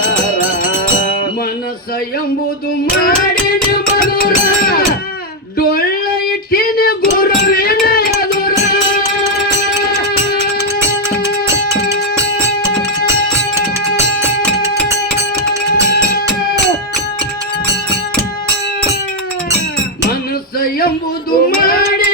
ಬಾಲಂಬೋದರ ಮನಸ್ಸ ಎಂಬುದು ಮಾಡಿ ಮಧುರ ಡೊಳ್ಳ ಇಟ್ಟಿನ ಗುರುವಿನ ಎದುರ. ಮನಸ್ಸ ಎಂಬುದು ಮಾಡಿ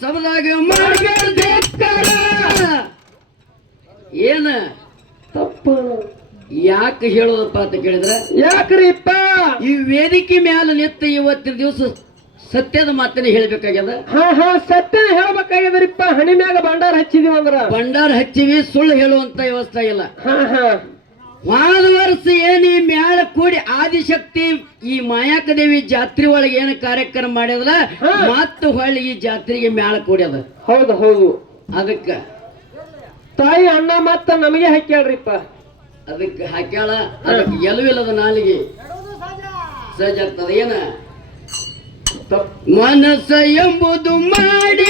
ಸಬದಾಗ ಮಾಡಬೇಡ್ದೆಕ್ಕರ ಏನ ತಪ್ಪು ಯಾಕೆ ಹೇಳೋದಪ್ಪ ಅಂತ ಕೇಳಿದ್ರೆ ಯಾಕ್ರಿಪ್ಪ? ಈ ವೇದಿಕೆ ಮ್ಯಾಲ ನಿತ್ತ ಇವತ್ತಿನ ದಿವಸ ಸತ್ಯದ ಮಾತನ್ನ ಹೇಳ್ಬೇಕಾಗ್ಯದ? ಹಾ ಹಾ ಸತ್ಯನ ಹೇಳ್ಬೇಕಾಗ್ಯದ್ರಿಪ್ಪ. ಹಣಿ ಮ್ಯಾಗ ಭಂಡಾರ ಹಚ್ಚಿದೀವಿ ಅಂದ್ರ. ಭಂಡಾರ ಹಚ್ಚಿವಿ ಸುಳ್ಳು ಹೇಳುವಂತ ವ್ಯವಸ್ಥೆ ಇಲ್ಲ. ಹಾ ಹಾ. ಹೋದ ವರ್ಷ ಏನ್ ಈ ಮ್ಯಾಳ ಕೂಡಿ ಆದಿಶಕ್ತಿ ಈ ಮಾಯಾಕ ದೇವಿ ಜಾತ್ರೆ ಒಳಗೆ ಏನು ಕಾರ್ಯಕ್ರಮ ಮಾಡ್ಯದಲ್ಲ. ಮತ್ತು ಹೊಳ್ಳಿ ಈ ಜಾತ್ರೆಗೆ ಮ್ಯಾಳ ಕೂಡ್ಯದ. ಹೌದು ಹೌದು. ಅದಕ್ಕ ತಾಯಿ ಅಣ್ಣ ಮತ್ತ ನಮಗೆ ಹಾಕ್ಯಾಳ್ರಿಪ್ಪ. ಅದಕ್ಕೆ ಹಾಕ್ಯಾಳ ಅದಕ್ಕೆ ಎಲ್ಲವಿಲ್ಲದ ನಾಲಿಗೆ. ಸಹಜ ಆಗ್ತದ ಏನ? ಮನಸ್ಸ ಎಂಬುದು ಮಾಡಿ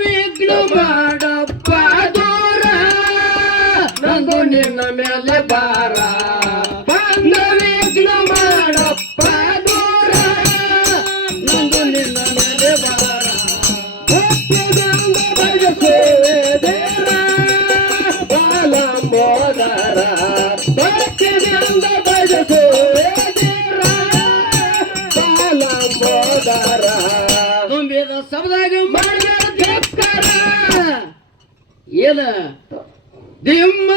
ವಿಘ್ನ ನಿನ್ನ ಮೇಲೆ ಬಾರ ಬಂದ ವಿಘ್ನ ನಂದು ನಿನ್ನ ಮೇಲೆ ಏನ? ದಿಮ್ಮ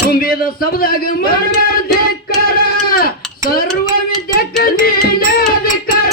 ತುಂಬಿದ ಸಬದಾಗ ಮಾಡಬೇಕಾರ ಸರ್ವ ವಿದ್ಯಕ್ಕ ನೀನೇ ಅಧಿಕಾರ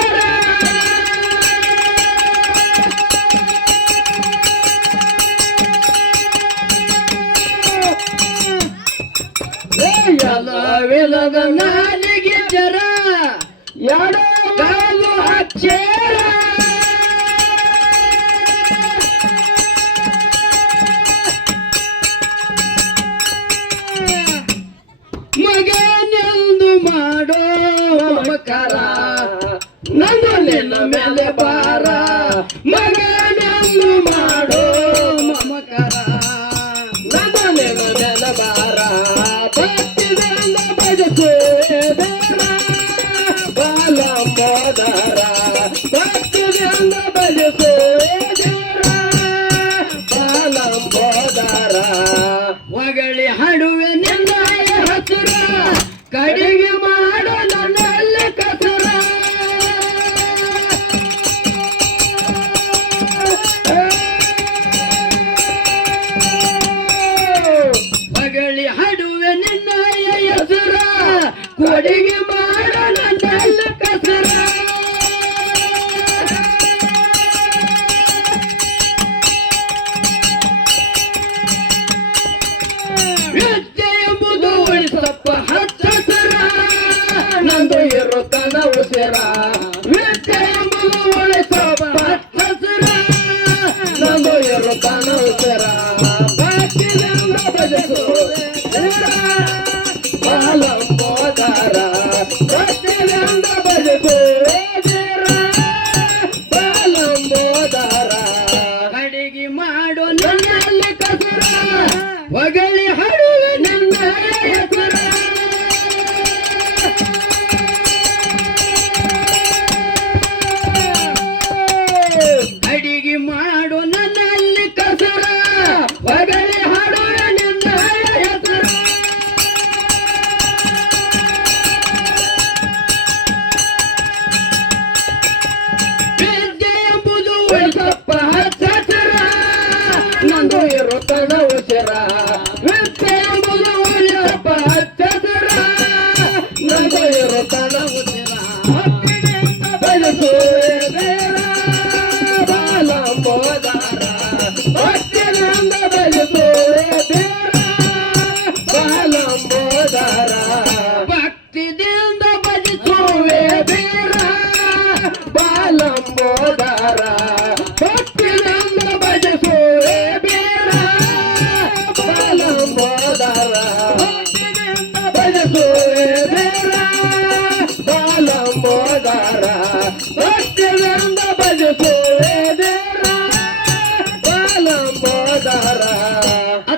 ಎಲ್ಲವಿಲ್ಲದ ನಾಲಿಗೆ ಜರ ಎರಡು ಕಾಲು ಹಚ್ಚೇರ. ಮಗನೆಂದು ಮಾಡೋ ಕರ ನಿನ್ನ ಮೇಲೆ ಬಾರ. ಮಗನೆಂದು ಮಾಡೋ ಇರುತ್ತಾನ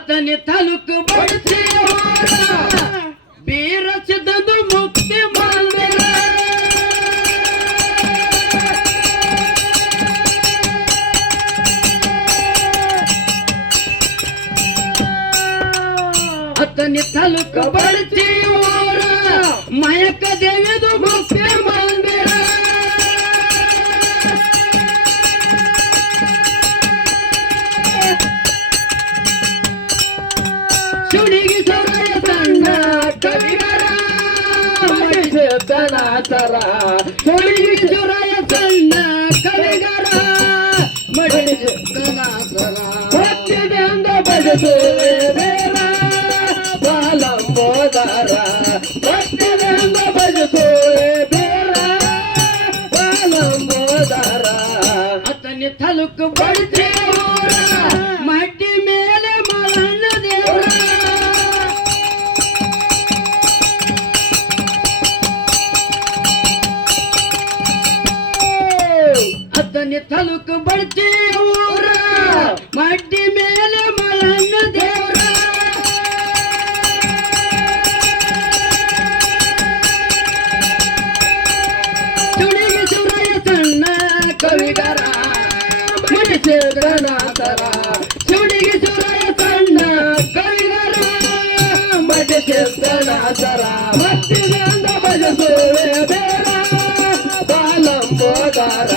ಅತನಿ ತಲುಕು ಬಡಿಸಿ ಬೀರಸಿದ್ದು ಮುಕ್ತಿ ಮಂದಿರ ಆತನಿ ತಲುಕು ಬಳಸಿ ಮಯಕ ದೇವಿದು ಮುಕ್ತಿ ಮಡಿಸತನಾತರ ಸುಡಿಗಿ ಸೊರೆಯ ಸಣ್ಣ ಕವಿಗರ ಮಡಿಸತನಾತರ ಭಕ್ತಿಯಿಂದ ಬಜಸುವೆ ಬೇರ ಬಾಲಂಬೋದರ ಭಕ್ತಿಯಿಂದ ಬಜಸುವೆ ಬದನಿ ತಲುಕು ಬಡ್ತಿ ಊರ. ಮಡ್ಡಿ ಮೇಲೆ ಮಲನ್ನ ದೇವ್ರ. ತುಳಿಗೆ ಸುರಯ ಸಣ್ಣ ಕವಿಗರ ಮಡಿಸಿದ್ರನಾಥರ ತುಳಿಗೆ ಸುರಯ ಸಣ್ಣ ಕವಿಗರ ಮಡಿಸಿದ್ರನಾಥರ ಭಕ್ತಿಯಿಂದ ಬಜಸುವೆ ಬೇಡ. ಬಾಲಂಬೋದರ.